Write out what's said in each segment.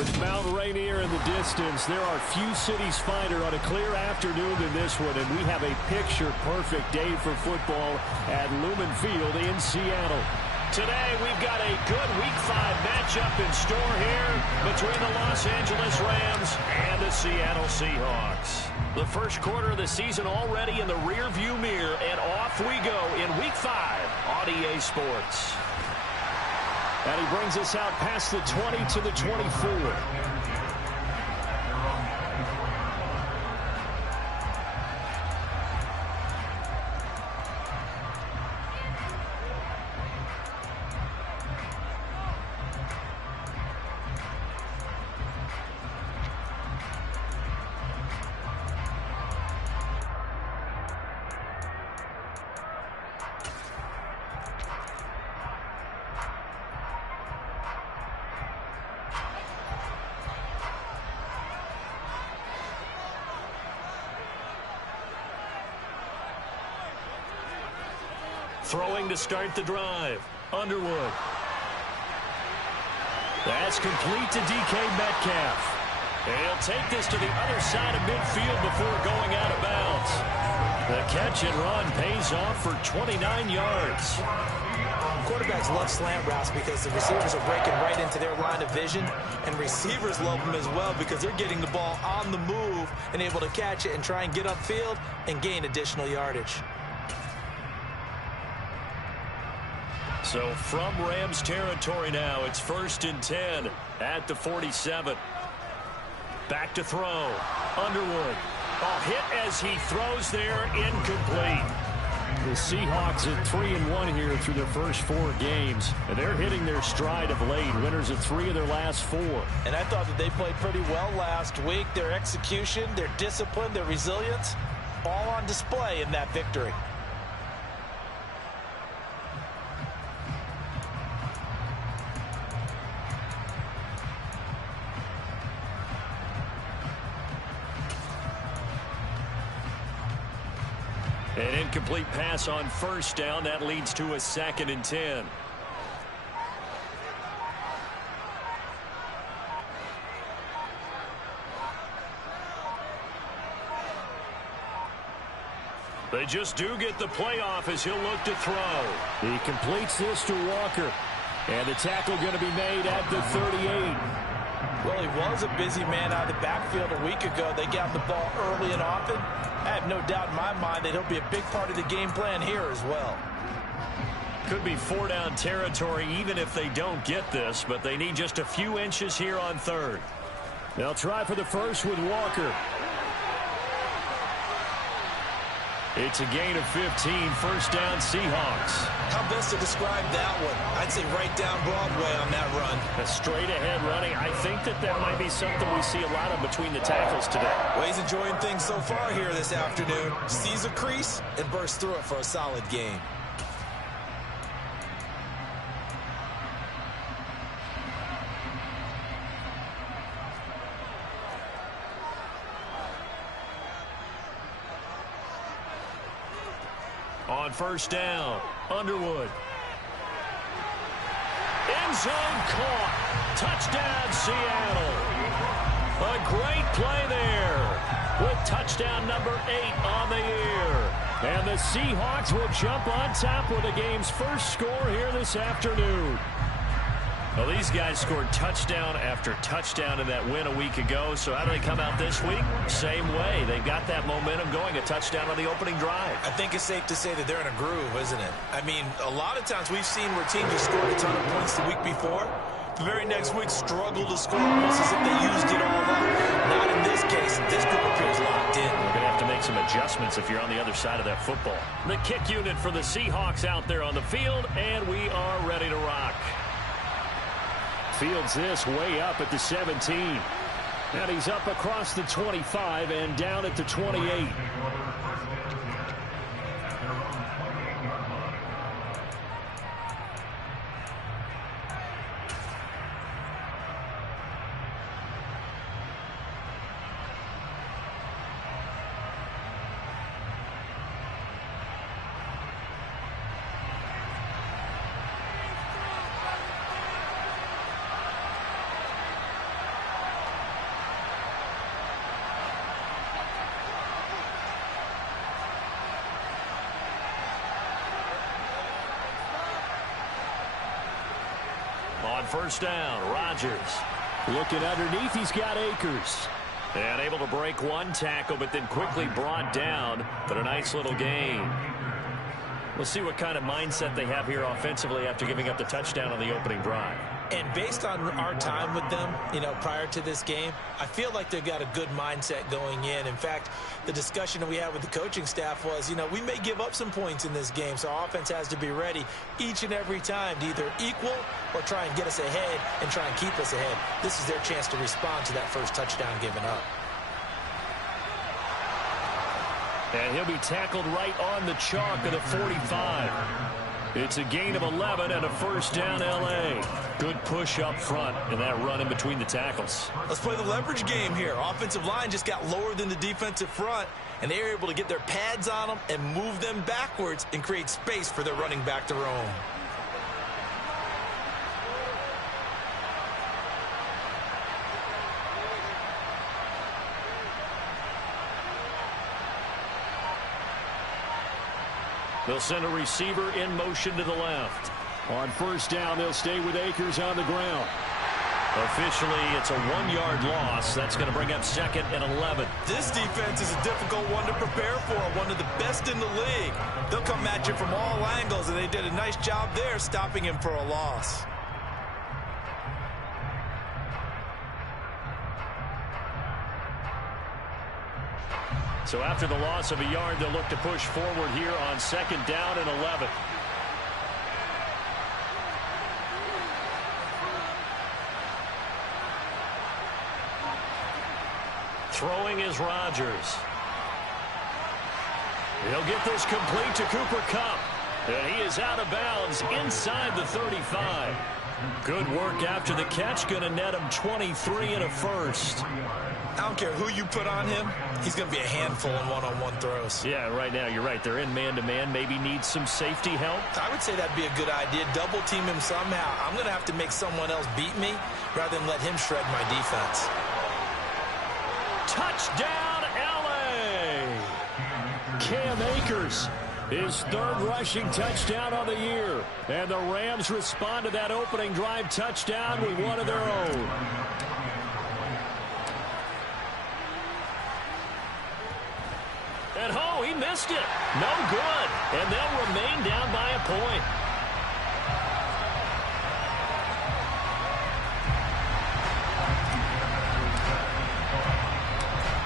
With Mount Rainier in the distance, there are few cities finer on a clear afternoon than this one, and we have a picture-perfect day for football at Lumen Field in Seattle. Today, we've got a good Week 5 matchup in store here between the Los Angeles Rams and the Seattle Seahawks. The first quarter of the season already in the rear-view mirror, and off we go in Week 5 on EA Sports. And he brings us out past the 20 to the 24. Throwing to start the drive. Underwood. That's complete to DK Metcalf. And he'll take this to the other side of midfield before going out of bounds. The catch and run pays off for 29 yards. Quarterbacks love slant routes because the receivers are breaking right into their line of vision, and receivers love them as well because they're getting the ball on the move and able to catch it and try and get upfield and gain additional yardage. So from Rams territory now, it's 1st and 10 at the 47. Back to throw. Underwood. A hit as he throws there, incomplete. The Seahawks at 3-1 here through their first 4 games, and they're hitting their stride of late. Winners of 3 of their last 4. And I thought that they played pretty well last week. Their execution, their discipline, their resilience, all on display in that victory. An incomplete pass on first down. That leads to a 2nd and 10. They just do get the playoff as he'll look to throw. He completes this to Walker. And the tackle going to be made at the 38. Well, he was a busy man out of the backfield a week ago. They got the ball early and often. I have no doubt in my mind that he'll be a big part of the game plan here as well. Could be 4-down territory even if they don't get this, but they need just a few inches here on 3rd. They'll try for the first with Walker. It's a gain of 15, 1st down Seahawks. How best to describe that one? I'd say right down Broadway on that run. A straight ahead running. I think that might be something we see a lot of between the tackles today. Well, he's enjoying things so far here this afternoon. Sees a crease and bursts through it for a solid game. On 1st down, Underwood. End zone caught. Touchdown, Seattle. A great play there with touchdown number 8 on the year. And the Seahawks will jump on top with the game's first score here this afternoon. Well, these guys scored touchdown after touchdown in that win a week ago. So how do they come out this week? Same way. They've got that momentum going, a touchdown on the opening drive. I think it's safe to say that they're in a groove, isn't it? I mean, a lot of times we've seen where teams have scored a ton of points the week before. The very next week struggled to score almost as if they used it all up. Not in this case. This group appears locked in. We're going to have to make some adjustments if you're on the other side of that football. The kick unit for the Seahawks out there on the field, and we are ready to rock. Fields this way up at the 17. And he's up across the 25 and down at the 28. first down. Rodgers looking underneath. He's got Akers. And able to break one tackle, but then quickly brought down. But a nice little gain. We'll see what kind of mindset they have here offensively after giving up the touchdown on the opening drive. And based on our time with them, prior to this game, I feel like they've got a good mindset going in. In fact, the discussion that we had with the coaching staff was, we may give up some points in this game, so our offense has to be ready each and every time to either equal or try and get us ahead and try and keep us ahead. This is their chance to respond to that first touchdown given up. And he'll be tackled right on the chalk of the 45. It's a gain of 11 and a first down, L.A. Good push up front and that run in between the tackles. Let's play the leverage game here. Offensive line just got lower than the defensive front, and they were able to get their pads on them and move them backwards and create space for their running back to roam. They'll send a receiver in motion to the left. On first down, they'll stay with Akers on the ground. Officially, it's a 1-yard loss. That's going to bring up second and 11. This defense is a difficult one to prepare for, one of the best in the league. They'll come at you from all angles, and they did a nice job there stopping him for a loss. So after the loss of a yard, they'll look to push forward here on second down and 11. Throwing is Rodgers. He'll get this complete to Cooper Kupp. And he is out of bounds inside the 35. Good work after the catch. Going to net him 23 and a first. I don't care who you put on him. He's going to be a handful in one-on-one throws. Yeah, right now you're right. They're in man-to-man. Maybe needs some safety help. I would say that'd be a good idea. Double team him somehow. I'm going to have to make someone else beat me rather than let him shred my defense. Touchdown, L.A. Cam Akers, his third rushing touchdown of the year. And the Rams respond to that opening drive touchdown with one of their own. And oh, he missed it. No good. And they'll remain down by a point.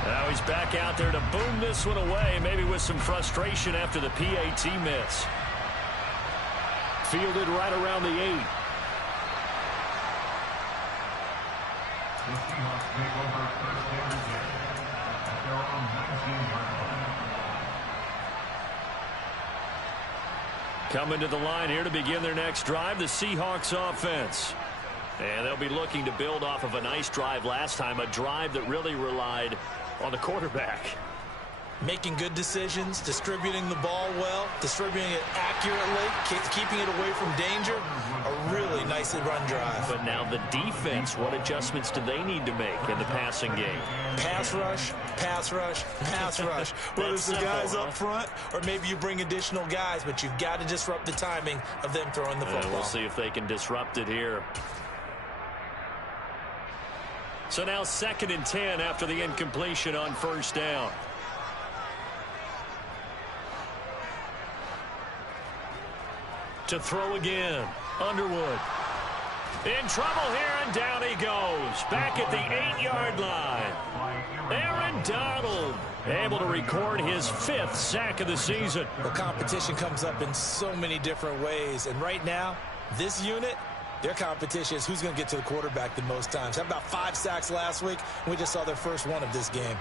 Now he's back out there to boom this one away, maybe with some frustration after the PAT miss. Fielded right around the 8. Coming to the line here to begin their next drive, the Seahawks offense. And they'll be looking to build off of a nice drive last time, a drive that really relied on the quarterback. Making good decisions, distributing the ball well, distributing it accurately, keeping it away from danger. A really nicely run drive. But now the defense, what adjustments do they need to make in the passing game? Pass rush, pass rush, pass rush. Whether it's the guys up front or maybe you bring additional guys, but you've got to disrupt the timing of them throwing the football. We'll see if they can disrupt it here. So now 2nd and 10 after the incompletion on first down. To throw again, Underwood. In trouble here, and down he goes. Back at the 8-yard line. Aaron Donald able to record his 5th sack of the season. The competition comes up in so many different ways. And right now, this unit, their competition is who's going to get to the quarterback the most times. Had about 5 sacks last week, and we just saw their first one of this game.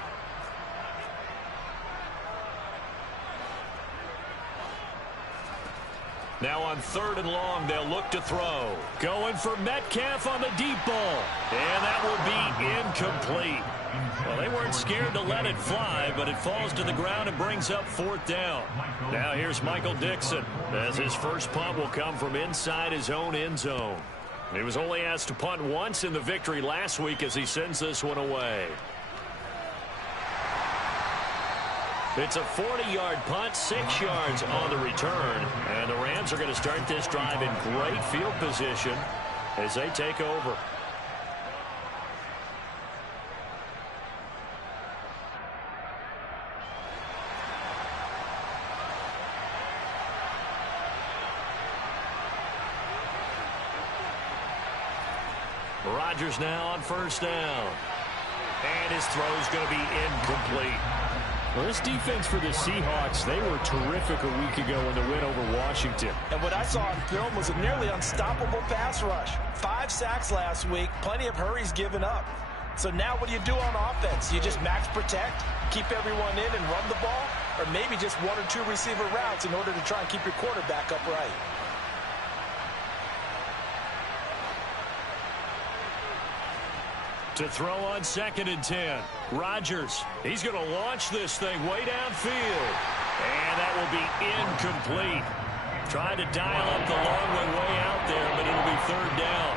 Now on 3rd and long, they'll look to throw. Going for Metcalf on the deep ball. And that will be incomplete. Well, they weren't scared to let it fly, but it falls to the ground and brings up 4th down. Now here's Michael Dixon, as his first punt will come from inside his own end zone. He was only asked to punt once in the victory last week as he sends this one away. It's a 40-yard punt, 6 yards on the return. And the Rams are going to start this drive in great field position. as they take over. Rodgers now on first down. And his throw is going to be incomplete. Well, this defense for the Seahawks, they were terrific a week ago in the win over Washington. And what I saw on film was a nearly unstoppable pass rush. 5 sacks last week, plenty of hurries given up. So now what do you do on offense? You just max protect, keep everyone in and run the ball, or maybe just 1 or 2 receiver routes in order to try and keep your quarterback upright. To throw on 2nd and 10. Rodgers, he's going to launch this thing way downfield. And that will be incomplete. Trying to dial up the long way out there, but it'll be 3rd down.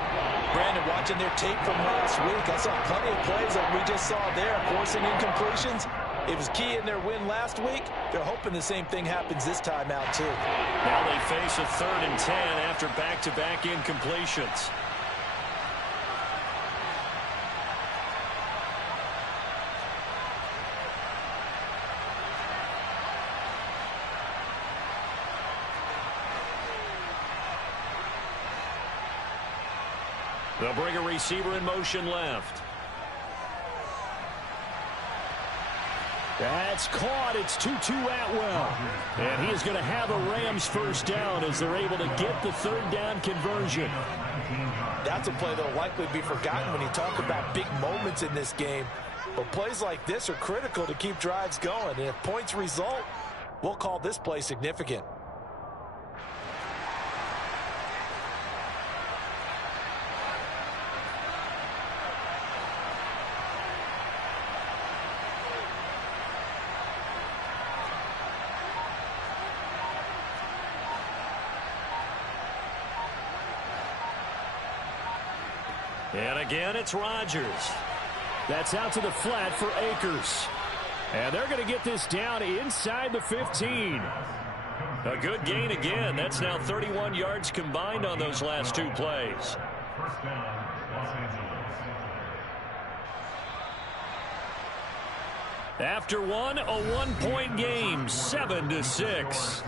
Brandon, watching their tape from last week, I saw plenty of plays like we just saw there, forcing incompletions. It was key in their win last week. They're hoping the same thing happens this time out, too. Now they face a 3rd and 10 after back-to-back incompletions. They'll bring a receiver in motion left. That's caught. It's Tutu Atwell. And he is going to have a Rams first down as they're able to get the 3rd down conversion. That's a play that will likely be forgotten when you talk about big moments in this game. But plays like this are critical to keep drives going. And if points result, we'll call this play significant. And again, it's Rodgers. That's out to the flat for Akers. And they're going to get this down inside the 15. A good gain again. That's now 31 yards combined on those last 2 plays. After one, a 1-point game, 7-6.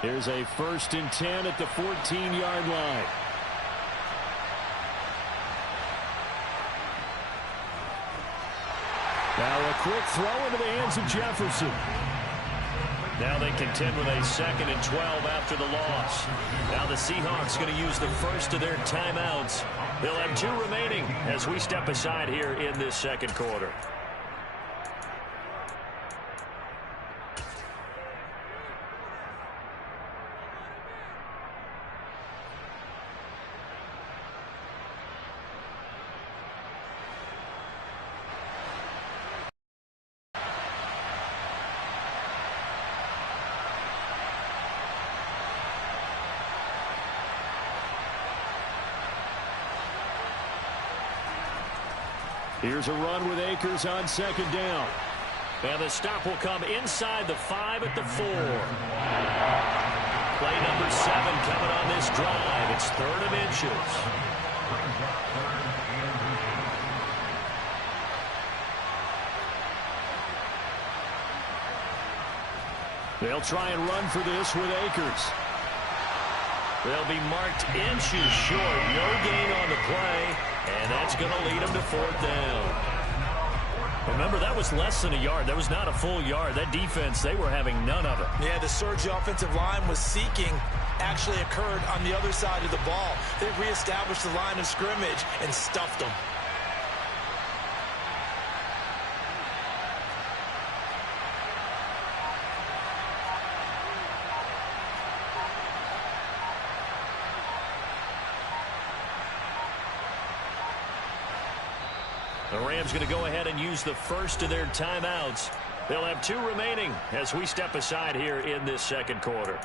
Here's a 1st and 10 at the 14-yard line. Now a quick throw into the hands of Jefferson. Now they contend with a 2nd and 12 after the loss. Now the Seahawks going to use the first of their timeouts. They'll have 2 remaining as we step aside here in this 2nd quarter. Here's a run with Akers on 2nd down. And the stop will come inside the 5 at the 4. Play number 7 coming on this drive. It's 3rd of inches. They'll try and run for this with Akers. They'll be marked inches short. No gain on the play. And that's going to lead them to 4th down. Remember, that was less than a yard. That was not a full yard. That defense, they were having none of it. Yeah, the surge offensive line was seeking actually occurred on the other side of the ball. They reestablished the line of scrimmage and stuffed them. The Rams going to go ahead and use the first of their timeouts. They'll have 2 remaining as we step aside here in this 2nd quarter.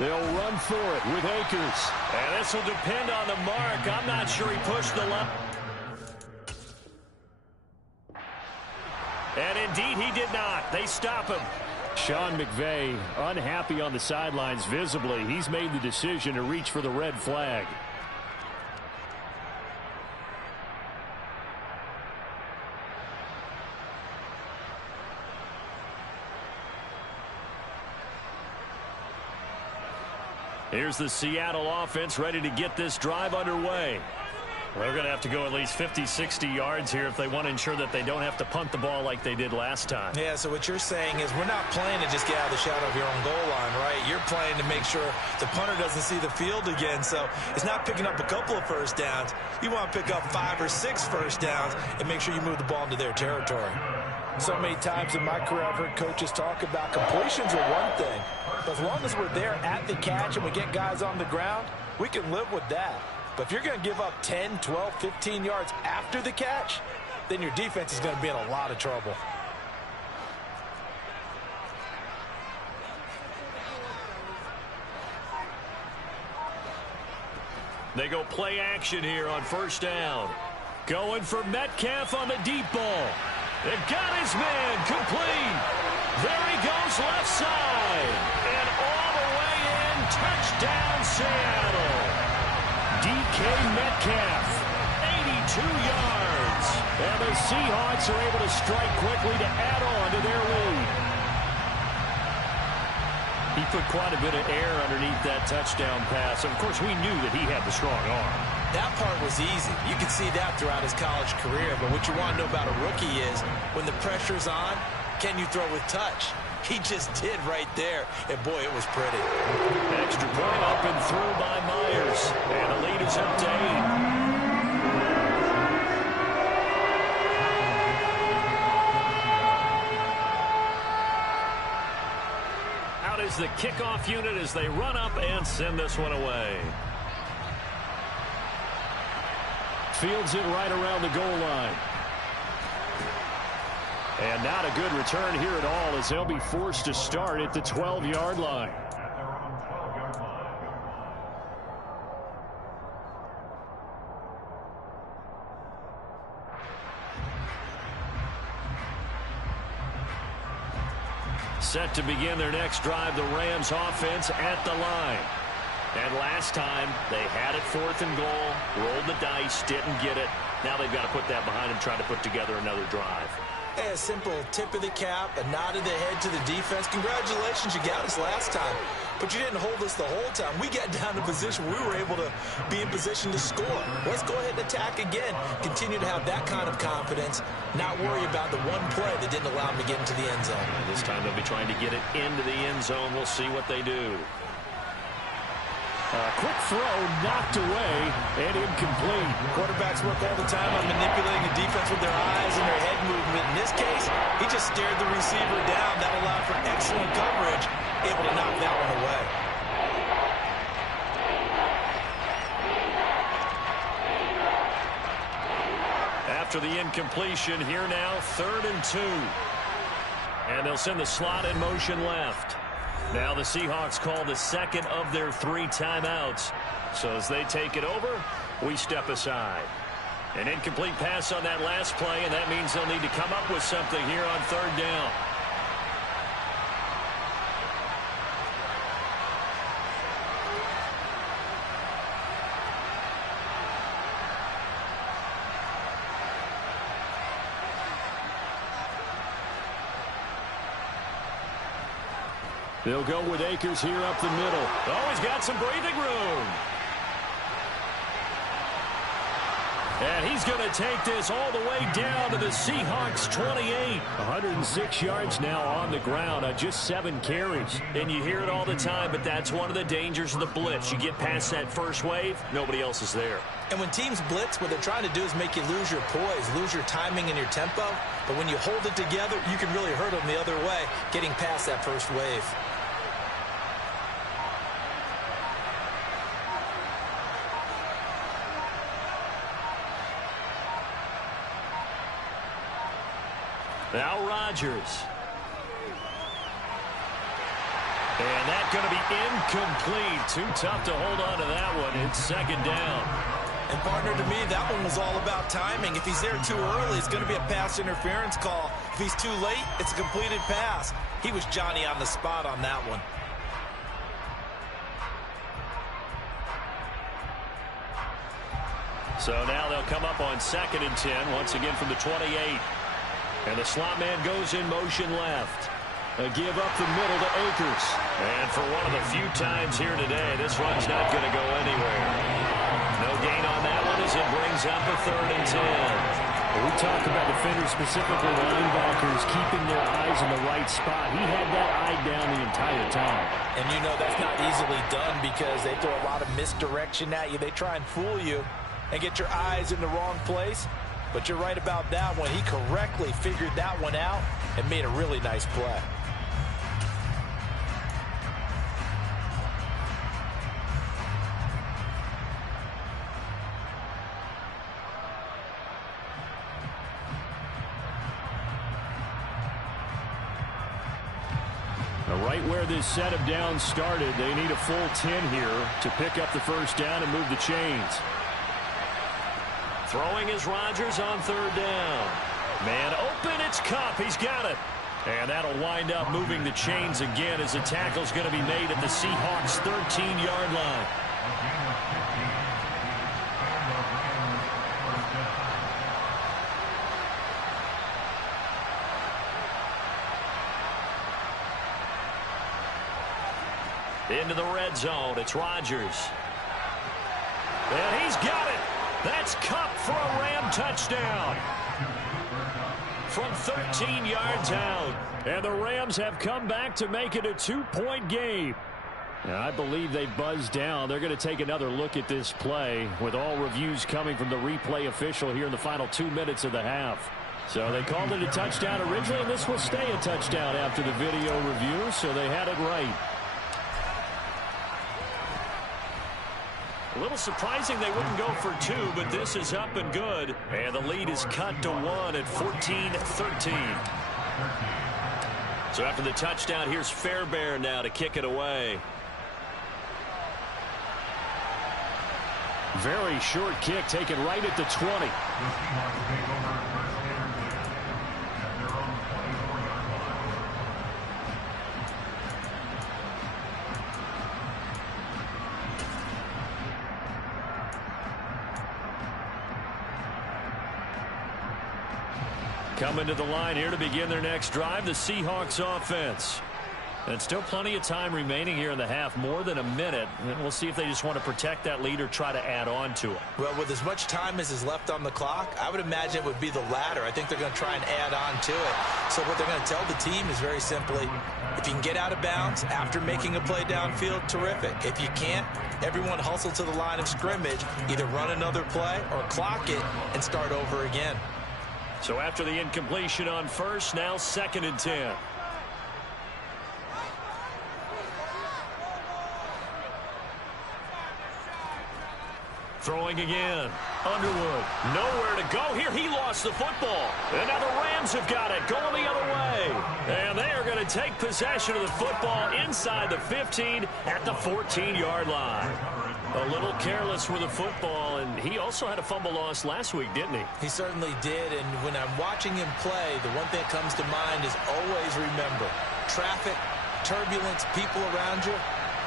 They'll run for it with Akers. And this will depend on the mark. I'm not sure he pushed the line. And indeed he did not. They stop him. Sean McVay unhappy on the sidelines visibly. He's made the decision to reach for the red flag. Here's the Seattle offense ready to get this drive underway. They're going to have to go at least 50, 60 yards here if they want to ensure that they don't have to punt the ball like they did last time. Yeah, so what you're saying is we're not playing to just get out of the shadow of your own goal line, right? You're playing to make sure the punter doesn't see the field again. So it's not picking up a couple of first downs. You want to pick up 5 or 6 first downs and make sure you move the ball into their territory. So many times in my career I've heard coaches talk about completions are one thing. But as long as we're there at the catch and we get guys on the ground, we can live with that. But if you're going to give up 10, 12, 15 yards after the catch, then your defense is going to be in a lot of trouble. They go play action here on first down. Going for Metcalf on the deep ball. They've got his man complete. There he goes left side. And all the way in, touchdown Seattle. DK Metcalf, 82 yards. And the Seahawks are able to strike quickly to add on to their lead. He put quite a bit of air underneath that touchdown pass. Of course, we knew that he had the strong arm. That part was easy. You can see that throughout his college career. But what you want to know about a rookie is when the pressure's on, can you throw with touch? He just did right there. And, boy, it was pretty. Extra point up and through by Myers. And the lead is up to 8. Is the kickoff unit as they run up and send this one away. Fields it right around the goal line. And not a good return here at all as they'll be forced to start at the 12-yard line. Set to begin their next drive, the Rams offense at the line. And last time, they had it 4th and goal, rolled the dice, didn't get it. Now they've got to put that behind them, try to put together another drive. A simple tip of the cap, a nod of the head to the defense. Congratulations, you got us last time. But you didn't hold us the whole time. We got down to position where we were able to be in position to score. Let's go ahead and attack again. Continue to have that kind of confidence. Not worry about the one play that didn't allow them to get into the end zone. And this time they'll be trying to get it into the end zone. We'll see what they do. Quick throw knocked away and incomplete. Quarterbacks work all the time on manipulating the defense with their eyes and their head movement. In this case, he just stared the receiver down. That allowed for excellent coverage, able to knock that one away. After the incompletion, here now, 3rd and 2. And they'll send the slot in motion left. Now the Seahawks call the second of their 3 timeouts. So as they take it over, we step aside. An incomplete pass on that last play, and that means they'll need to come up with something here on 3rd down. They'll go with Akers here up the middle. Oh, he's got some breathing room. And he's going to take this all the way down to the Seahawks 28. 106 yards now on the ground on just 7 carries. And you hear it all the time, but that's one of the dangers of the blitz. You get past that first wave, nobody else is there. And when teams blitz, what they're trying to do is make you lose your poise, lose your timing and your tempo. But when you hold it together, you can really hurt them the other way, getting past that first wave. Now Rodgers. And that going to be incomplete. Too tough to hold on to that one. It's second down. And, partner, to me, that one was all about timing. If he's there too early, it's going to be a pass interference call. If he's too late, it's a completed pass. He was Johnny on the spot on that one. So now they'll come up on 2nd and 10, once again from the 28. And the slot man goes in motion left. A give up the middle to Akers. And for one of the few times here today, this run's not going to go anywhere. No gain on that one as it brings up a 3rd and 10. We talk about defenders, specifically linebackers, keeping their eyes in the right spot. He had that eye down the entire time. And you know that's not easily done because they throw a lot of misdirection at you. They try and fool you and get your eyes in the wrong place. But you're right about that one. He correctly figured that one out and made a really nice play. Right where this set of downs started, they need a full 10 here to pick up the first down and move the chains. Throwing is Rodgers on 3rd down. Man open, it's Kupp. He's got it. And that'll wind up moving the chains again as the tackle's going to be made at the Seahawks' 13-yard line. Into the red zone. It's Rodgers. And he's got it. That's Kupp for a Ram touchdown. From 13 yards out. And the Rams have come back to make it a 2-point game. And I believe they buzzed down. They're going to take another look at this play with all reviews coming from the replay official here in the final 2 minutes of the half. So they called it a touchdown originally, and this will stay a touchdown after the video review, so they had it right. A little surprising they wouldn't go for 2, but this is up and good. And the lead is cut to 1 at 14-13. So after the touchdown, here's Fairbairn now to kick it away. Very short kick taken right at the 20. Coming to the line here to begin their next drive, the Seahawks offense. And still plenty of time remaining here in the half, more than a minute. And we'll see if they just want to protect that lead or try to add on to it. Well, with as much time as is left on the clock, I would imagine it would be the latter. I think they're going to try and add on to it. So what they're going to tell the team is very simply, if you can get out of bounds after making a play downfield, terrific. If you can't, everyone hustle to the line of scrimmage, either run another play or clock it and start over again. So after the incompletion on first, now 2nd and 10. Throwing again. Underwood. Nowhere to go here. He lost the football. And now the Rams have got it. Going the other way. And they are going to take possession of the football inside the 15 at the 14-yard line. A little careless with the football, and he also had a fumble loss last week, didn't he? He certainly did, and when I'm watching him play, the one thing that comes to mind is always remember, traffic, turbulence, people around you,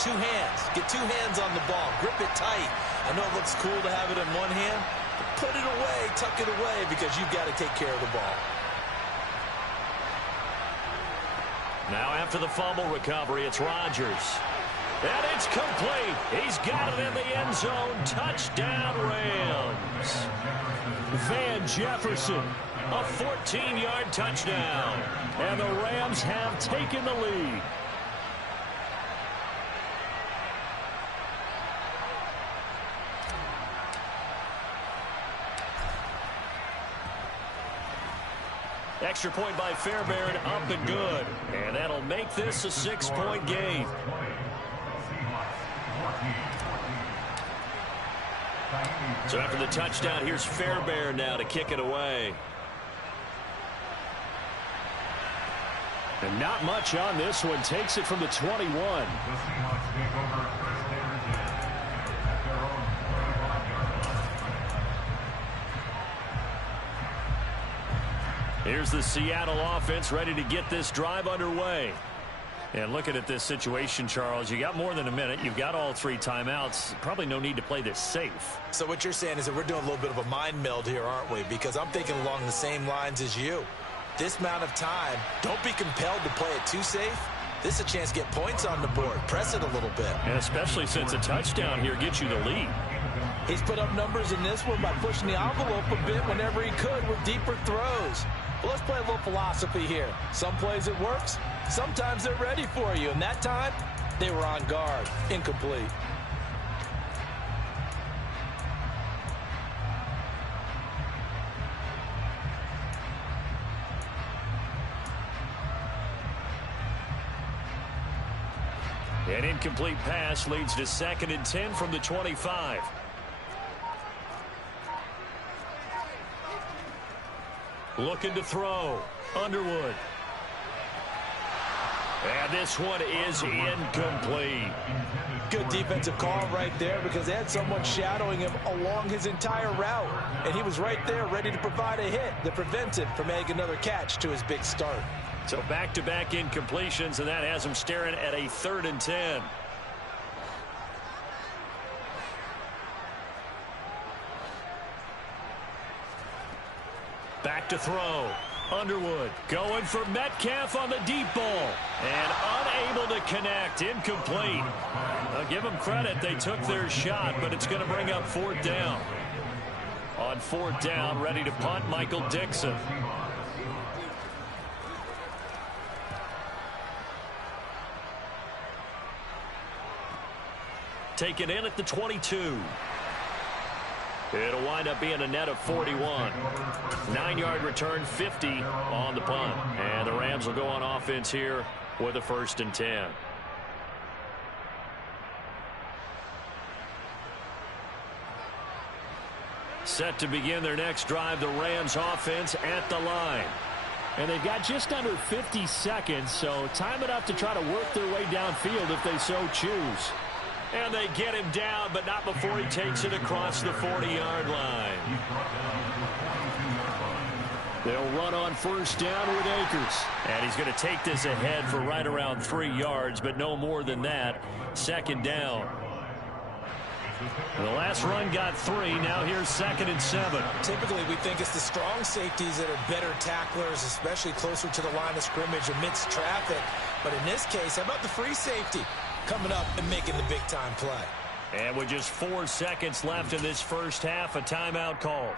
2 hands. Get 2 hands on the ball. Grip it tight. I know it looks cool to have it in one hand, but put it away, tuck it away, because you've got to take care of the ball. Now after the fumble recovery, it's Rodgers. And it's complete. He's got it in the end zone. Touchdown, Rams. Van Jefferson, a 14-yard touchdown. And the Rams have taken the lead. Extra point by Fairbairn, up and good. And that'll make this a 6-point game. So after the touchdown, here's Fairbairn now to kick it away. And not much on this one. Takes it from the 21. Here's the Seattle offense ready to get this drive underway. And looking at this situation, Charles, you got more than a minute. You've got all 3 timeouts. Probably no need to play this safe. So what you're saying is that we're doing a little bit of a mind meld here, aren't we? Because I'm thinking along the same lines as you. This amount of time, don't be compelled to play it too safe. This is a chance to get points on the board. Press it a little bit. And especially since a touchdown here gets you the lead. He's put up numbers in this one by pushing the envelope a bit whenever he could with deeper throws. Well, let's play a little philosophy here. Some plays it works. Sometimes they're ready for you. And that time, they were on guard. Incomplete. An incomplete pass leads to 2nd and 10 from the 25. Looking to throw. Underwood. And this one is incomplete. Good defensive call right there because they had someone shadowing him along his entire route. And he was right there ready to provide a hit that prevents him from making another catch to his big start. So back-to-back incompletions, and that has him staring at a 3rd and 10. Back to throw. Underwood going for Metcalf on the deep ball. And unable to connect. Incomplete. I'll give them credit. They took their shot, but it's going to bring up 4th down. On 4th down, ready to punt, Michael Dixon. Taken in at the 22. It'll wind up being a net of 41. 9-yard return, 50 on the punt. And the Rams will go on offense here with a 1st and 10. Set to begin their next drive, the Rams offense at the line. And they've got just under 50 seconds, so time enough to try to work their way downfield if they so choose. And they get him down, but not before he takes it across the 40-yard line. They'll run on 1st down with Akers. And he's going to take this ahead for right around 3 yards, but no more than that. 2nd down. The last run got 3. Now here's 2nd and 7. Typically, we think it's the strong safeties that are better tacklers, especially closer to the line of scrimmage amidst traffic. But in this case, how about the free safety coming up and making the big-time play? And with just 4 seconds left in this first half, a timeout call.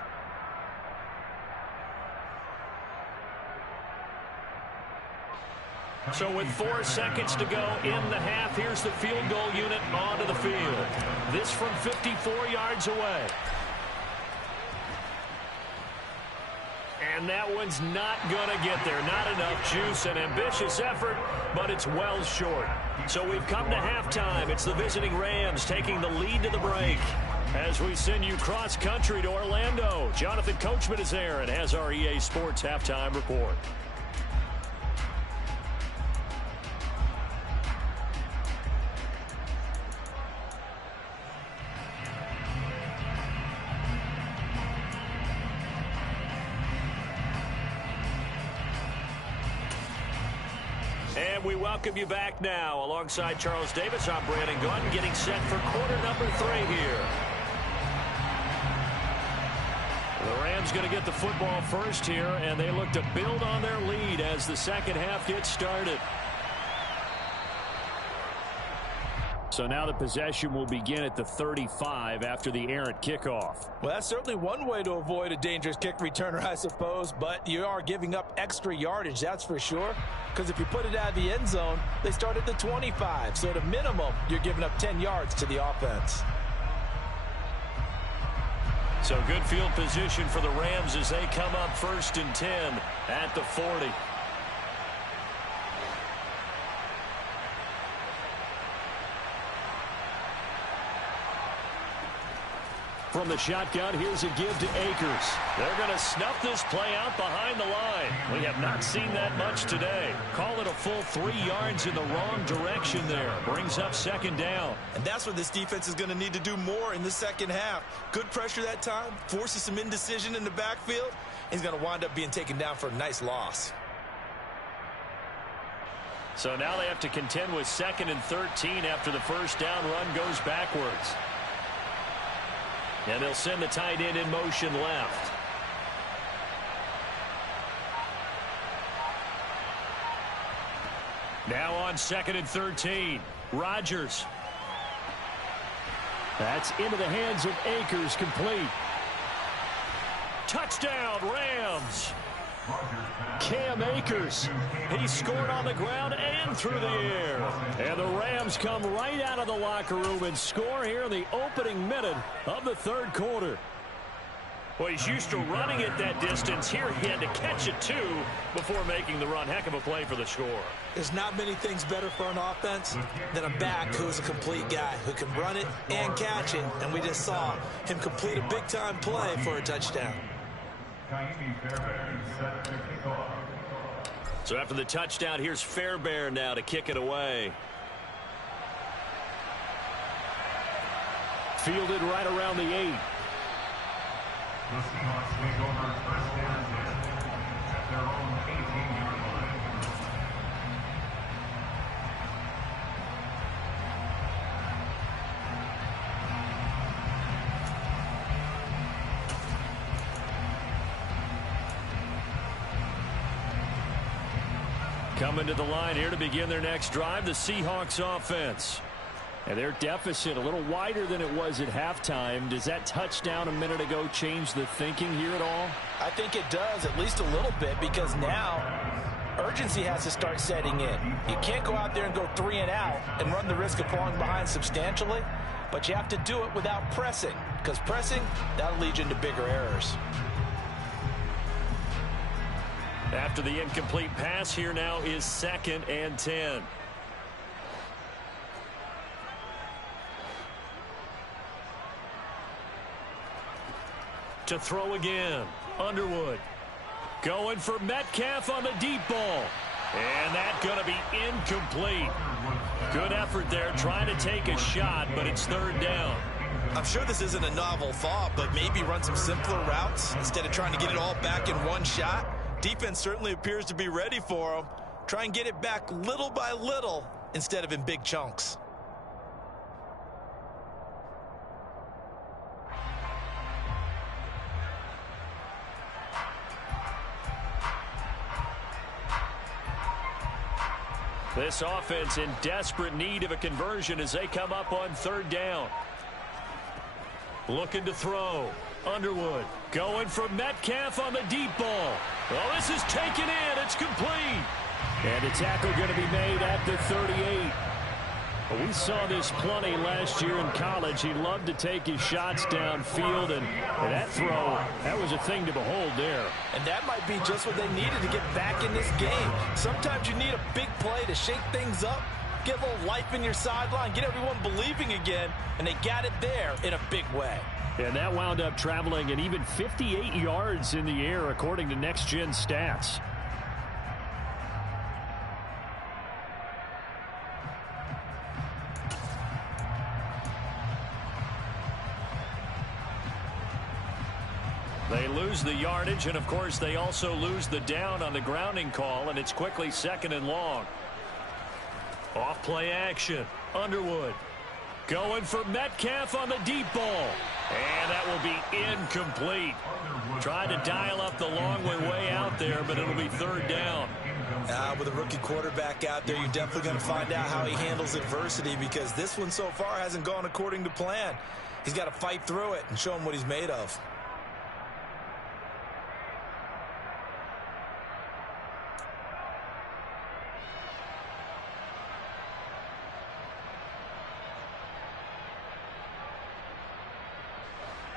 So with 4 seconds to go in the half, here's the field goal unit onto the field. This from 54 yards away. And that one's not going to get there. Not enough juice. An ambitious effort, but it's well short. So we've come to halftime. It's the visiting Rams taking the lead to the break. As we send you cross-country to Orlando, Jonathan Coachman is there and has our EA Sports halftime report. And we welcome you back now. Alongside Charles Davis, I'm Brandon Gunn, getting set for quarter number 3 here. The Rams going to get the football first here, and they look to build on their lead as the second half gets started. So now the possession will begin at the 35 after the errant kickoff. Well, that's certainly one way to avoid a dangerous kick returner, I suppose, but you are giving up extra yardage, that's for sure. Because if you put it out of the end zone, they start at the 25. So at a minimum, you're giving up 10 yards to the offense. So good field position for the Rams as they come up 1st and 10 at the 40. From the shotgun, here's a give to Akers. They're going to snuff this play out behind the line. We have not seen that much today. Call it a full 3 yards in the wrong direction there. Brings up second down. And that's what this defense is going to need to do more in the second half. Good pressure that time, forces some indecision in the backfield. He's going to wind up being taken down for a nice loss. So now they have to contend with 2nd and 13 after the first down run goes backwards. And they'll send the tight end in motion left. Now on 2nd and 13. Rodgers. That's into the hands of Akers, complete. Touchdown, Rams. Cam Akers. He scored on the ground and through the air. And the Rams come right out of the locker room and score here in the opening minute of the 3rd quarter. Well, he's used to running it that distance. Here he had to catch it, too, before making the run. Heck of a play for the score. There's not many things better for an offense than a back who's a complete guy who can run it and catch it. And we just saw him complete a big-time play for a touchdown. So after the touchdown, here's Fairbairn now to kick it away. Fielded right around the 8. The Seahawks take over first and 10 at their own 18-yard line. Coming to the line here to begin their next drive, the Seahawks offense. And their deficit a little wider than it was at halftime. Does that touchdown a minute ago change the thinking here at all? I think it does, at least a little bit, because now urgency has to start setting in. You can't go out there and go 3 and out and run the risk of falling behind substantially, but you have to do it without pressing, because pressing, that'll lead you into bigger errors. After the incomplete pass, here now is 2nd and 10. To throw again, Underwood. Going for Metcalf on the deep ball. And that's going to be incomplete. Good effort there trying to take a shot, but it's 3rd down. I'm sure this isn't a novel thought, but maybe run some simpler routes instead of trying to get it all back in one shot. Defense certainly appears to be ready for him. Try and get it back little by little instead of in big chunks. This offense in desperate need of a conversion as they come up on 3rd down. Looking to throw. Underwood going for Metcalf on the deep ball. Well, this is taken in. It's complete. And a tackle going to be made at the 38. Well, we saw this plenty last year in college. He loved to take his shots downfield, and that throw, that was a thing to behold there. And that might be just what they needed to get back in this game. Sometimes you need a big play to shake things up, get a little life in your sideline, get everyone believing again, and they got it there in a big way. And that wound up traveling an even 58 yards in the air, according to Next Gen Stats. They lose the yardage, and of course they also lose the down on the grounding call, and it's quickly 2nd and long. Off play action. Underwood going for Metcalf on the deep ball. And that will be incomplete. Tried to dial up the long way out there, but it'll be 3rd down. With a rookie quarterback out there, you're definitely going to find out how he handles adversity, because this one so far hasn't gone according to plan. He's got to fight through it and show him what he's made of.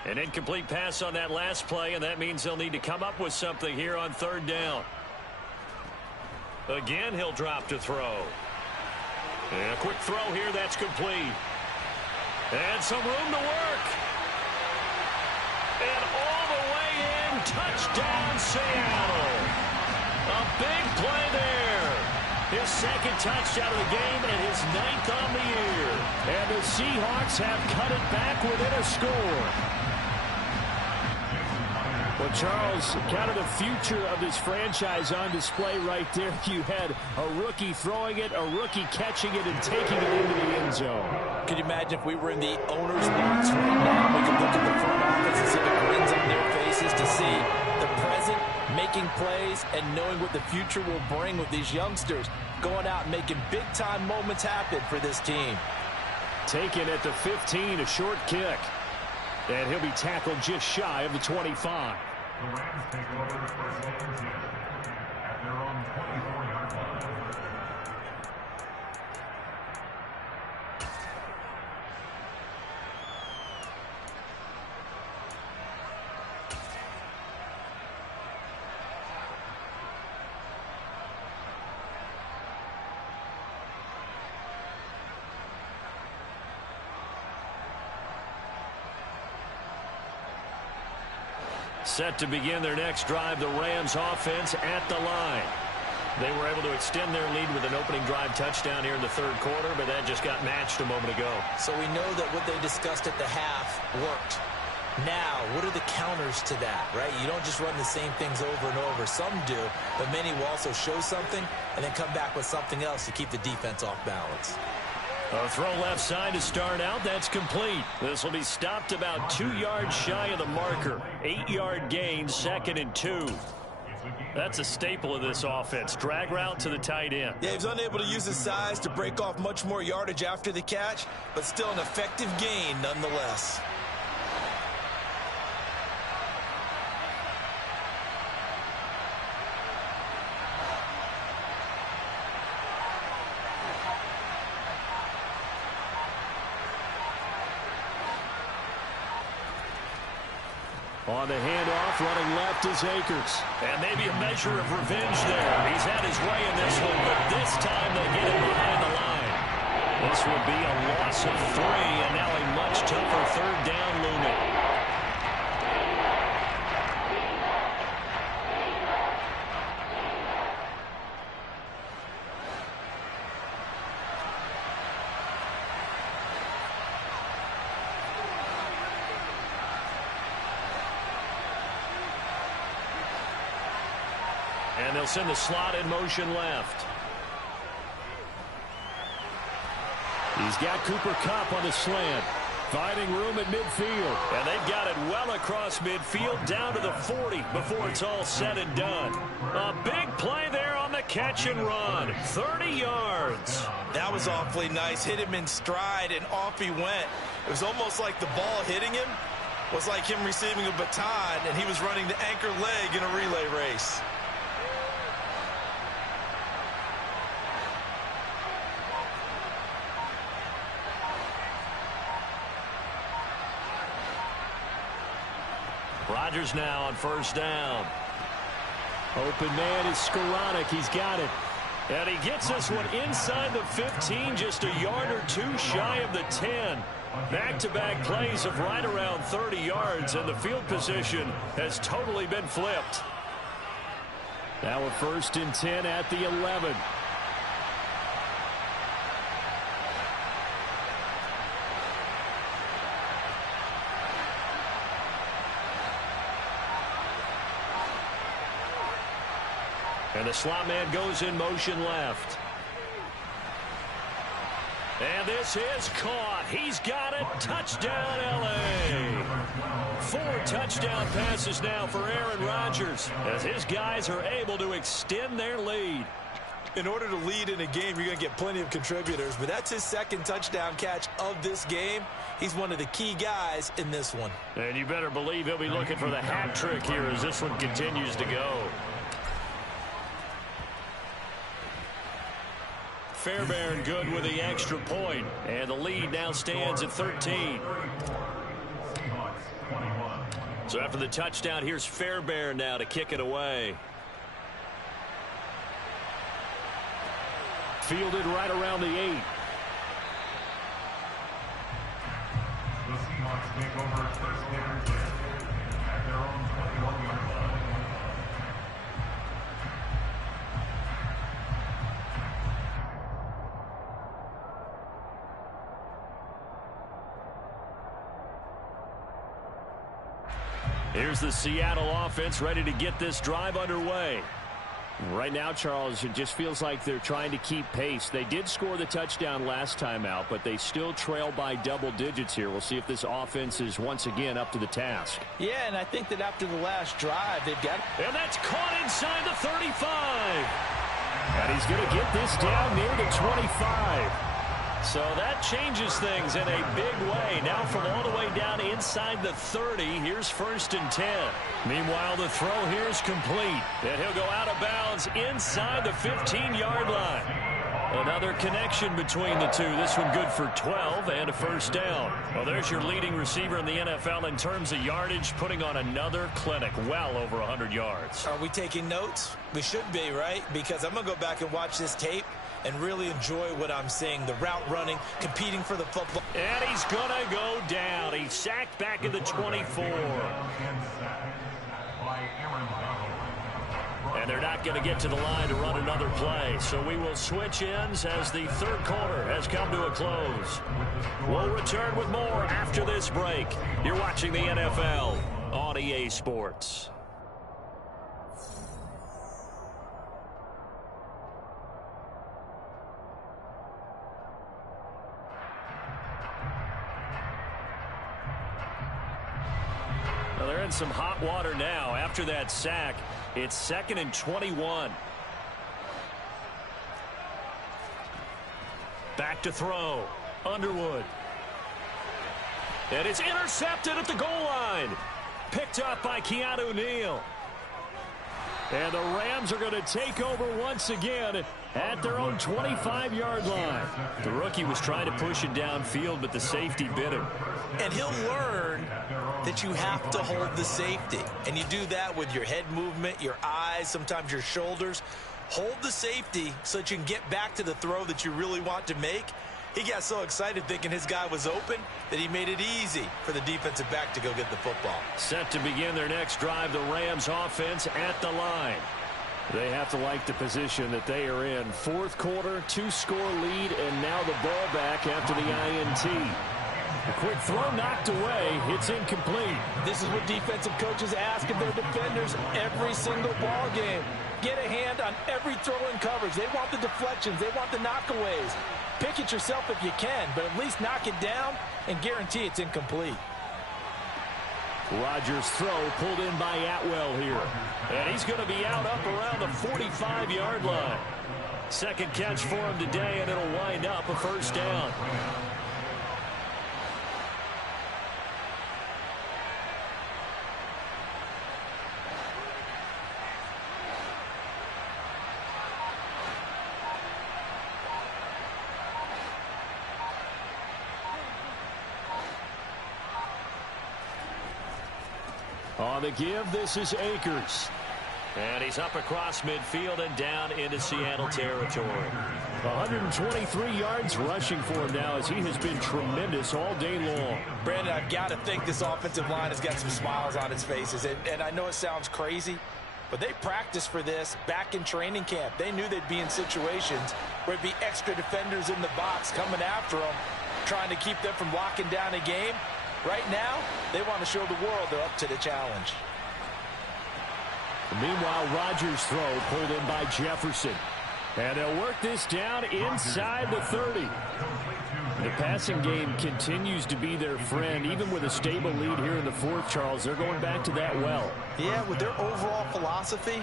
An incomplete pass on that last play, and that means they'll need to come up with something here on 3rd down. Again, he'll drop to throw. And a quick throw here, that's complete. And some room to work. And all the way in, touchdown Seattle. A big play there. His second touchdown of the game and his 9th on the year. And the Seahawks have cut it back within a score. Well, Charles, kind of the future of this franchise on display right there. You had a rookie throwing it, a rookie catching it, and taking it into the end zone. Could you imagine if we were in the owner's box right now? We could look at the front office and see the grins on their faces to see the present, making plays, and knowing what the future will bring with these youngsters going out and making big-time moments happen for this team. Taken at the 15, a short kick. And he'll be tackled just shy of the 25. The Rams take over the first and 10 at their own 24-yard line. Set to begin their next drive, the Rams offense at the line. They were able to extend their lead with an opening drive touchdown here in the third quarter, but that just got matched a moment ago. So we know that what they discussed at the half worked. Now, what are the counters to that, right? You don't just run the same things over and over. Some do, but many will also show something and then come back with something else to keep the defense off balance. A throw left side to start out. That's complete. This will be stopped about 2 yards shy of the marker. 8-yard gain, 2nd and 2. That's a staple of this offense. Drag route to the tight end. Yeah, he's unable to use his size to break off much more yardage after the catch, but still an effective gain nonetheless. On the handoff, running left is Akers. And maybe a measure of revenge there. He's had his way in this one, but this time they get him behind the line. This would be a loss of 3, and now a much tougher third down looming. And they'll send the slot in motion left. He's got Cooper Kupp on the slant. Finding room at midfield. And they've got it well across midfield down to the 40 before it's all said and done. A big play there on the catch and run. 30 yards. That was awfully nice. Hit him in stride, and off he went. It was almost like the ball hitting him was like him receiving a baton, and he was running the anchor leg in a relay race. Rodgers now on first down. Open man is Skoranek. He's got it. And he gets this one inside the 15, just a yard or two shy of the 10. Back-to-back plays of right around 30 yards, and the field position has totally been flipped. Now a 1st and 10 at the 11. And the slot man goes in motion left. And this is caught. He's got it. Touchdown, L.A. 4 touchdown passes now for Aaron Rodgers as his guys are able to extend their lead. In order to lead in a game, you're going to get plenty of contributors, but that's his 2nd touchdown catch of this game. He's one of the key guys in this one. And you better believe he'll be looking for the hat trick here as this one continues to go. Fairbairn good with the extra point, and the lead now stands at 13. So after the touchdown, here's Fairbairn now to kick it away. Fielded right around the 8. The Seahawks take over first and 10 their own 21-yard line. Here's the Seattle offense ready to get this drive underway. Right now, Charles, it just feels like they're trying to keep pace. They did score the touchdown last time out, but they still trail by double digits here. We'll see if this offense is once again up to the task. Yeah, and I think that after the last drive, they've got... And that's caught inside the 35. And he's going to get this down near the 25. So that changes things in a big way. Now from all the way down inside the 30, here's 1st and 10. Meanwhile, the throw here is complete. And he'll go out of bounds inside the 15-yard line. Another connection between the two. This one good for 12 and a first down. Well, there's your leading receiver in the NFL in terms of yardage, putting on another clinic, well over 100 yards. Are we taking notes? We should be, right? Because I'm going to go back and watch this tape and really enjoy what I'm seeing. The route running, competing for the football. And he's going to go down. He's sacked back in the 24. And they're not going to get to the line to run another play. So we will switch ends as the third quarter has come to a close. We'll return with more after this break. You're watching the NFL on EA Sports. They're in some hot water now. After that sack, it's 2nd and 21. Back to throw. Underwood. And it's intercepted at the goal line. Picked up by Keanu Neal. And the Rams are going to take over once again at their own 25-yard line. The rookie was trying to push it downfield, but the safety bit him. And he'll learn that you have to hold the safety. And you do that with your head movement, your eyes, sometimes your shoulders. Hold the safety so that you can get back to the throw that you really want to make. He got so excited thinking his guy was open that he made it easy for the defensive back to go get the football. Set to begin their next drive, the Rams offense at the line. They have to like the position that they are in. Fourth quarter, 2-score lead, and now the ball back after the INT. A quick throw knocked away. It's incomplete. This is what defensive coaches ask of their defenders every single ball game. Get a hand on every throw in coverage. They want the deflections. They want the knockaways. Pick it yourself if you can, but at least knock it down and guarantee it's incomplete. Rodgers' throw pulled in by Atwell here. And he's going to be out up around the 45-yard line. Second catch for him today, and it'll wind up a first down. On the give, this is Akers. And he's up across midfield and down into Seattle territory. 123 yards rushing for him now as he has been tremendous all day long. Brandon, I've got to think this offensive line has got some smiles on its faces. And I know it sounds crazy, but they practiced for this back in training camp. They knew they'd be in situations where it'd be extra defenders in the box coming after them, trying to keep them from locking down a game. Right now, they want to show the world they're up to the challenge. Meanwhile, Rodgers' throw pulled in by Jefferson. And they'll work this down inside the 30. The passing game continues to be their friend. Even with a stable lead here in the fourth, Charles, they're going back to that well. Yeah, with their overall philosophy,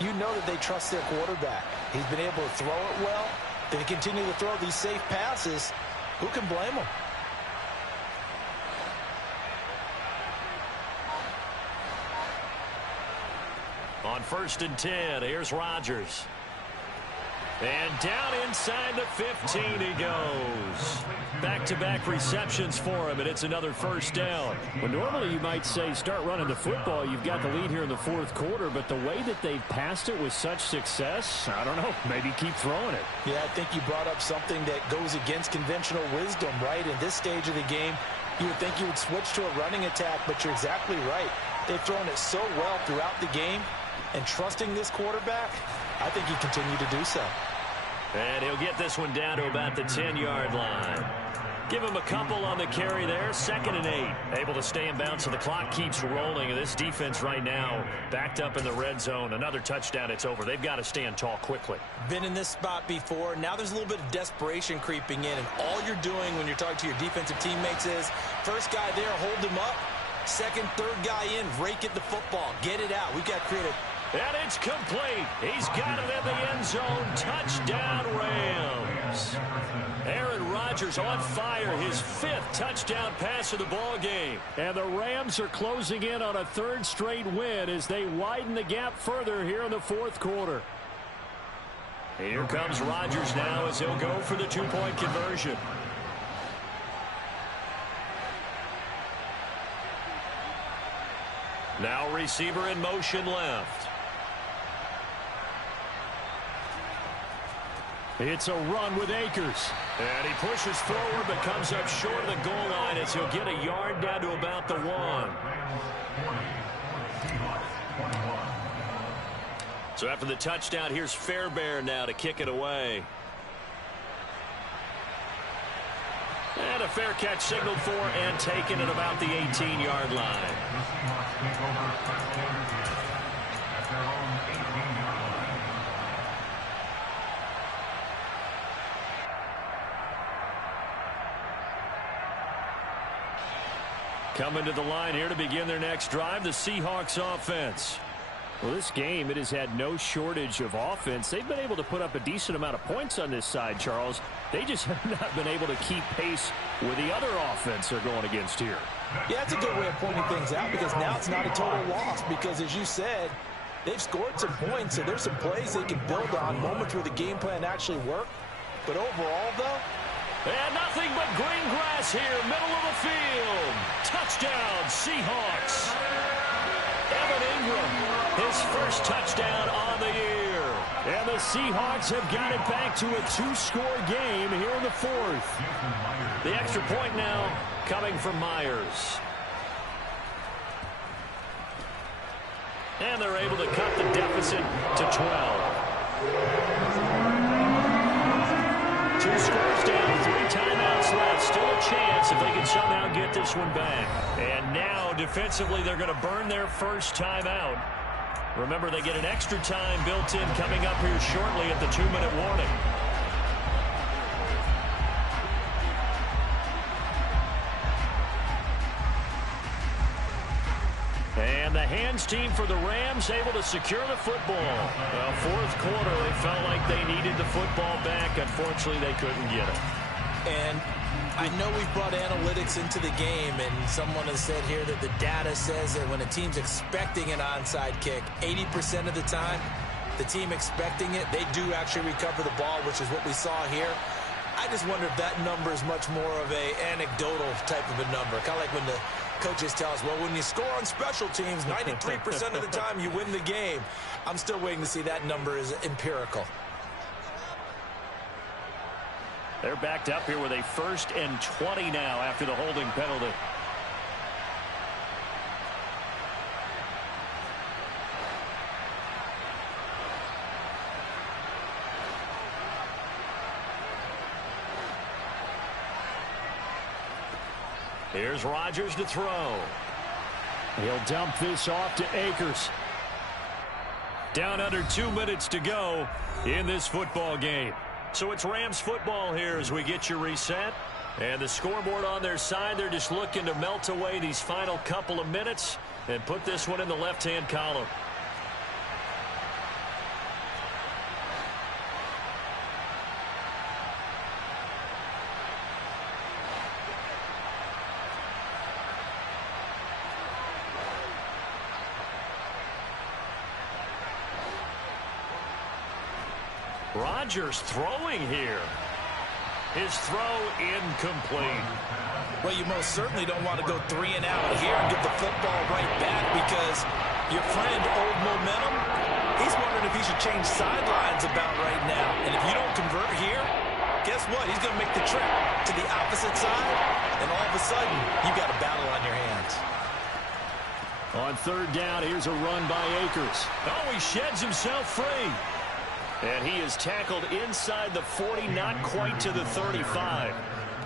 you know that they trust their quarterback. He's been able to throw it well. They continue to throw these safe passes. Who can blame them? On 1st and 10, here's Rodgers. And down inside the 15 he goes. Back-to-back receptions for him, and it's another first down. Well, normally you might say start running the football. You've got the lead here in the fourth quarter, but the way that they've passed it with such success, I don't know, maybe keep throwing it. Yeah, I think you brought up something that goes against conventional wisdom, right? In this stage of the game, you would think you would switch to a running attack, but you're exactly right. They've thrown it so well throughout the game, and trusting this quarterback, I think he continued to do so. And he'll get this one down to about the 10-yard line. Give him a couple on the carry there. 2nd and 8. Able to stay in bounds, so the clock keeps rolling. And this defense right now backed up in the red zone. Another touchdown, it's over. They've got to stand tall quickly. Been in this spot before. Now there's a little bit of desperation creeping in. And all you're doing when you're talking to your defensive teammates is, first guy there, hold him up. Second, third guy in, rake at the football. Get it out. We've got creative. And it's complete. He's got it in the end zone. Touchdown, Rams. Aaron Rodgers on fire. His 5th touchdown pass of the ball game. And the Rams are closing in on a 3rd straight win as they widen the gap further here in the 4th quarter. Here comes Rodgers now as he'll go for the 2-point conversion. Now receiver in motion left. It's a run with Akers. And he pushes forward but comes up short of the goal line as he'll get a yard down to about the 1. So after the touchdown, here's Fairbairn now to kick it away. And a fair catch signaled for and taken at about the 18-yard line. Coming to the line here to begin their next drive, the Seahawks offense. Well, this game, it has had no shortage of offense. They've been able to put up a decent amount of points on this side, Charles. They just have not been able to keep pace with the other offense they're going against here. Yeah, that's a good way of pointing things out, because now it's not a total loss, because as you said, they've scored some points, so there's some plays they can build on, moments where the game plan actually worked. But overall, though, and nothing but green grass here, middle of the field. Touchdown, Seahawks. Evan Ingram, his first touchdown on the year. And the Seahawks have got it back to a 2-score game here in the 4th. The extra point now coming from Myers. And they're able to cut the deficit to 12. 2 scores down, 3 timeouts left. Still a chance if they can somehow get this one back. And now, defensively, they're going to burn their first timeout. Remember, they get an extra time built in coming up here shortly at the 2-minute warning. And the hands team for the Rams able to secure the football. Well, 4th quarter, they felt like they needed the football back. Unfortunately, they couldn't get it. And I know we've brought analytics into the game, and someone has said here that the data says that when a team's expecting an onside kick, 80% of the time, the team expecting it, they do actually recover the ball, which is what we saw here. I just wonder if that number is much more of a anecdotal type of a number. Kind of like when the coaches tell us, well, when you score on special teams, 93% of the time you win the game. I'm still waiting to see that number is empirical. They're backed up here with a 1st and 20 now after the holding penalty. Here's Rodgers to throw. He'll dump this off to Akers. Down under 2 minutes to go in this football game. So it's Rams football here as we get you reset. And the scoreboard on their side, they're just looking to melt away these final couple of minutes and put this one in the left-hand column. Rodgers throwing here. His throw incomplete. Well, you most certainly don't want to go 3 and out here and get the football right back, because your friend, Old Momentum, he's wondering if he should change sidelines about right now. And if you don't convert here, guess what? He's going to make the trip to the opposite side, and all of a sudden, you've got a battle on your hands. On third down, here's a run by Akers. Oh, he sheds himself free. And he is tackled inside the 40, not quite to the 35.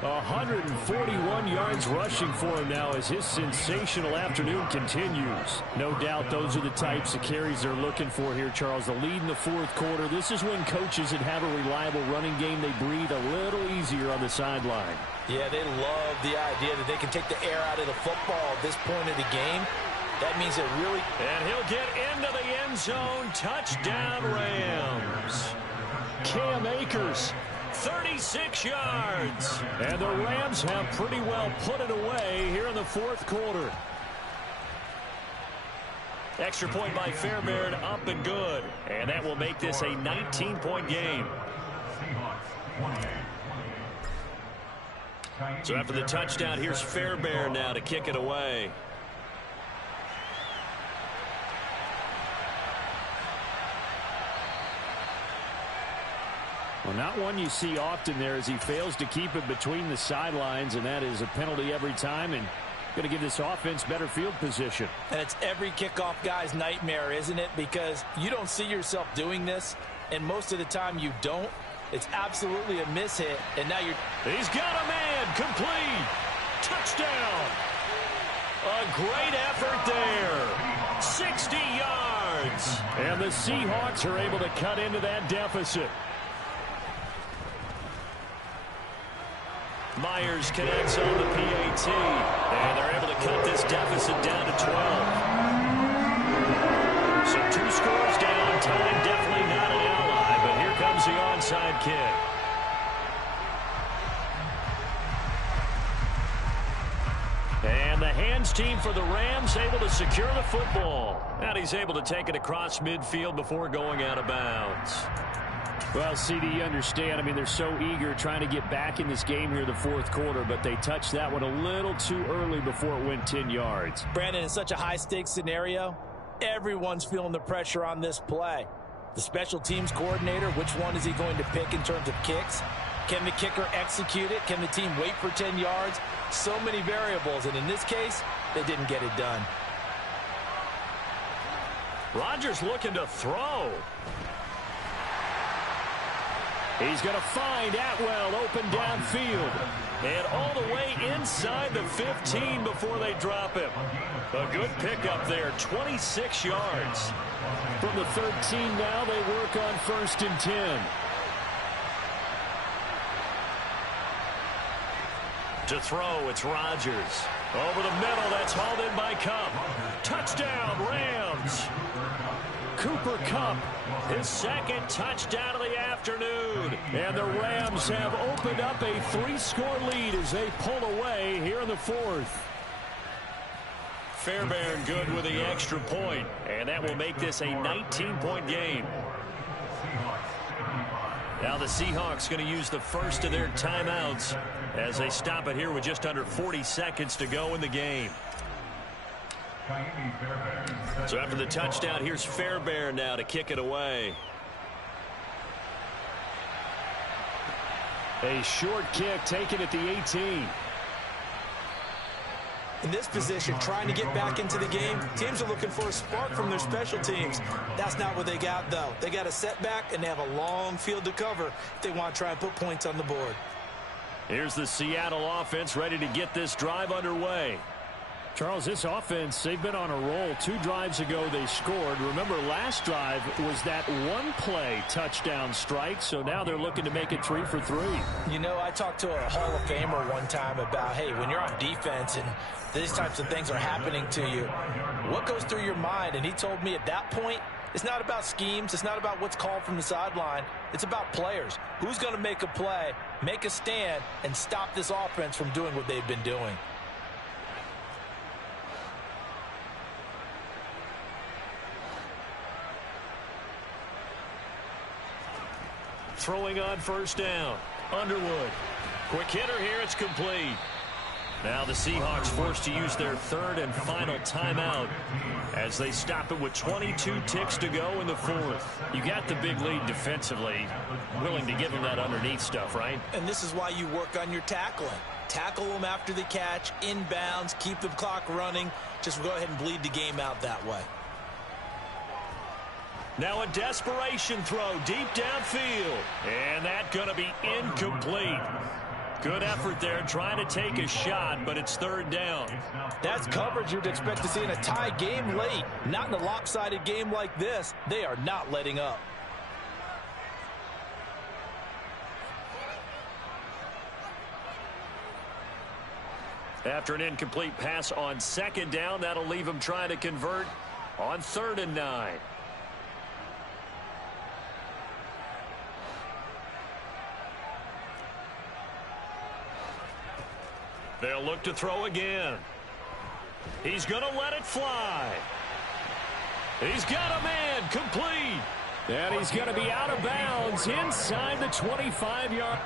141 yards rushing for him now as his sensational afternoon continues. No doubt those are the types of carries they're looking for here, Charles. The lead in the fourth quarter. This is when coaches that have a reliable running game, they breathe a little easier on the sideline. Yeah, they love the idea that they can take the air out of the football at this point of the game. That means it really... And he'll get into the end zone. Touchdown, Rams. Cam Akers, 36 yards. And the Rams have pretty well put it away here in the fourth quarter. Extra point by Fairbairn, up and good. And that will make this a 19-point game. So after the touchdown, here's Fairbairn now to kick it away. Well, not one you see often there as he fails to keep it between the sidelines, and that is a penalty every time, and going to give this offense better field position. And it's every kickoff guy's nightmare, isn't it? Because you don't see yourself doing this, and most of the time you don't. It's absolutely a mishit, and now you're... He's got a man, complete, touchdown. A great effort there, 60 yards. And the Seahawks are able to cut into that deficit. Myers connects on the PAT, and they're able to cut this deficit down to 12. So 2 scores down, time definitely not an ally, but here comes the onside kick. And the hands team for the Rams able to secure the football. And he's able to take it across midfield before going out of bounds. Well, CD, you understand. I mean, they're so eager trying to get back in this game here in the fourth quarter, but they touched that one a little too early before it went 10 yards. Brandon, in such a high-stakes scenario, everyone's feeling the pressure on this play. The special teams coordinator, which one is he going to pick in terms of kicks? Can the kicker execute it? Can the team wait for 10 yards? So many variables, and in this case, they didn't get it done. Rodgers looking to throw. He's going to find Atwell open downfield. And all the way inside the 15 before they drop him. A good pickup there, 26 yards. From the 13 now, they work on 1st and 10. To throw, it's Rodgers. Over the middle, that's hauled in by Kupp. Touchdown, Rams. Cooper Kupp, his second touchdown of the afternoon. And the Rams have opened up a 3-score lead as they pull away here in the fourth. Fairbairn good with the extra point, and that will make this a 19-point game. Now the Seahawks going to use the first of their timeouts as they stop it here with just under 40 seconds to go in the game. So after the touchdown, here's Fairbairn now to kick it away. A short kick taken at the 18. In this position, trying to get back into the game, teams are looking for a spark from their special teams. That's not what they got, though. They got a setback, and they have a long field to cover if they want to try and put points on the board. Here's the Seattle offense ready to get this drive underway. Charles, this offense, they've been on a roll. 2 drives ago they scored. Remember, last drive was that one-play touchdown strike, so now they're looking to make it 3 for 3. You know, I talked to a Hall of Famer one time about, hey, when you're on defense and these types of things are happening to you, what goes through your mind? And he told me at that point, it's not about schemes. It's not about what's called from the sideline. It's about players. Who's going to make a play, make a stand, and stop this offense from doing what they've been doing? Throwing on 1st down. Underwood. Quick hitter here. It's complete. Now the Seahawks forced to use their third and final timeout as they stop it with 22 ticks to go in the fourth. You got the big lead defensively. Willing to give them that underneath stuff, right? And this is why you work on your tackling. Tackle them after the catch, inbounds, keep the clock running. Just go ahead and bleed the game out that way. Now a desperation throw deep downfield. And that's going to be incomplete. Good effort there trying to take a shot, but it's third down. That's coverage you'd expect to see in a tie game late. Not in a lopsided game like this. They are not letting up. After an incomplete pass on second down, that'll leave him trying to convert on 3rd and 9. They'll look to throw again. He's going to let it fly. He's got a man complete. And he's going to be out of bounds inside the 25-yard.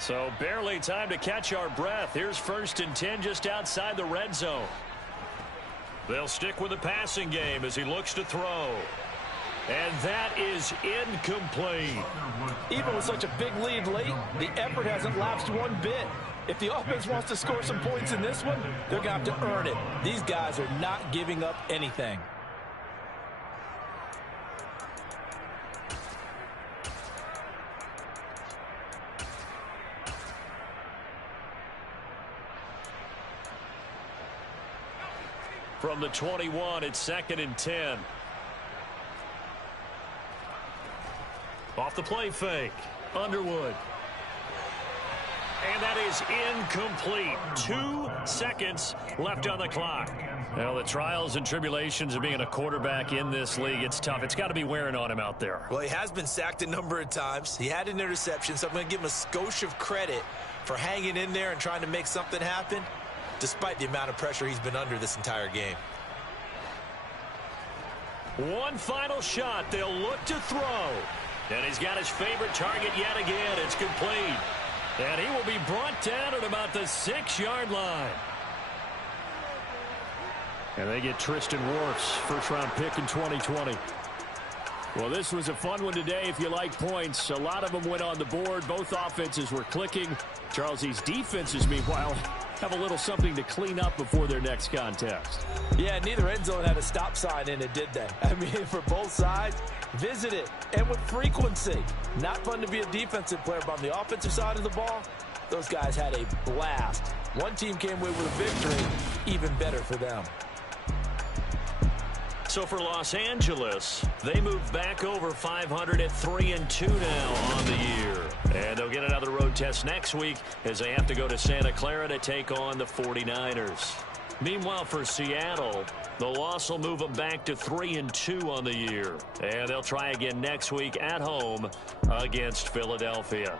So barely time to catch our breath. Here's 1st and 10 just outside the red zone. They'll stick with the passing game as he looks to throw. And that is incomplete. Even with such a big lead late, the effort hasn't lapsed one bit. If the offense wants to score some points in this one, they're going to have to earn it. These guys are not giving up anything. From the 21, it's 2nd and 10. Off the play fake. Underwood. And that is incomplete. 2 seconds left on the clock. Well, the trials and tribulations of being a quarterback in this league, it's tough. It's got to be wearing on him out there. Well, he has been sacked a number of times. He had an interception, so I'm going to give him a skosh of credit for hanging in there and trying to make something happen, despite the amount of pressure he's been under this entire game. One final shot. They'll look to throw. And he's got his favorite target yet again. It's complete. And he will be brought down at about the 6-yard line. And they get Tristan Wirfs, first-round pick in 2020. Well, this was a fun one today if you like points. A lot of them went on the board. Both offenses were clicking. Charles, these defenses, meanwhile, have a little something to clean up before their next contest. Yeah, neither end zone had a stop sign in it, did they? I mean, for both sides, visit it, and with frequency. Not fun to be a defensive player, but on the offensive side of the ball, those guys had a blast. One team came away with a victory, even better for them. So for Los Angeles, they move back over 500 at 3-2 now on the year. And they'll get another road test next week as they have to go to Santa Clara to take on the 49ers. Meanwhile, for Seattle, the loss will move them back to 3-2 on the year. And they'll try again next week at home against Philadelphia.